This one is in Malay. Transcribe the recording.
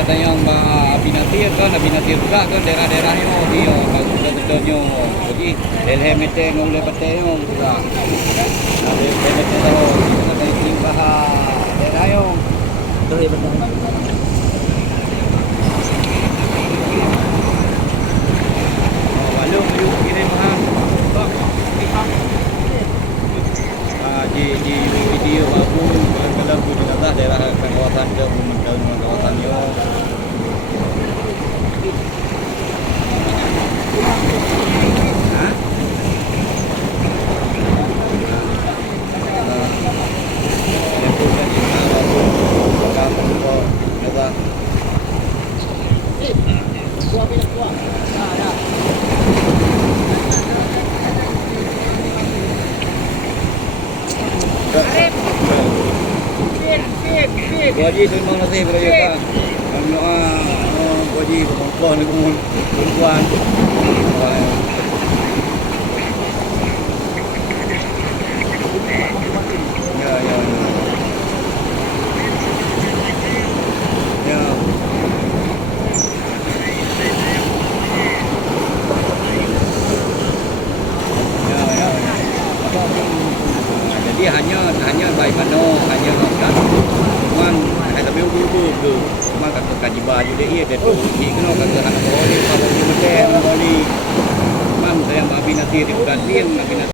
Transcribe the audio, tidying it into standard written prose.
ada yang Abinatir kan, Abinatir juga kan daerah-daerahnya dia betul-betulnya. Jadi LHMT ngulai betulnya juga. Ada LHMT tahu kita dari timbah daerahnya. Betul ya betul. Walung yuk kirim ha. Di video baru kalau di daerah kawasan ke kawasannya. Gaji terima kasih kepada kita. Doa gaji perempuan perempuan. Ya ya. Ya. Jadi hanya baik mano hanya kan cuman ada biu-biu tu cuma kata kaji baju dia dia tu kena kata anak boleh kalau dia betul boleh cuman saya Abinatir di Brazil Abinatir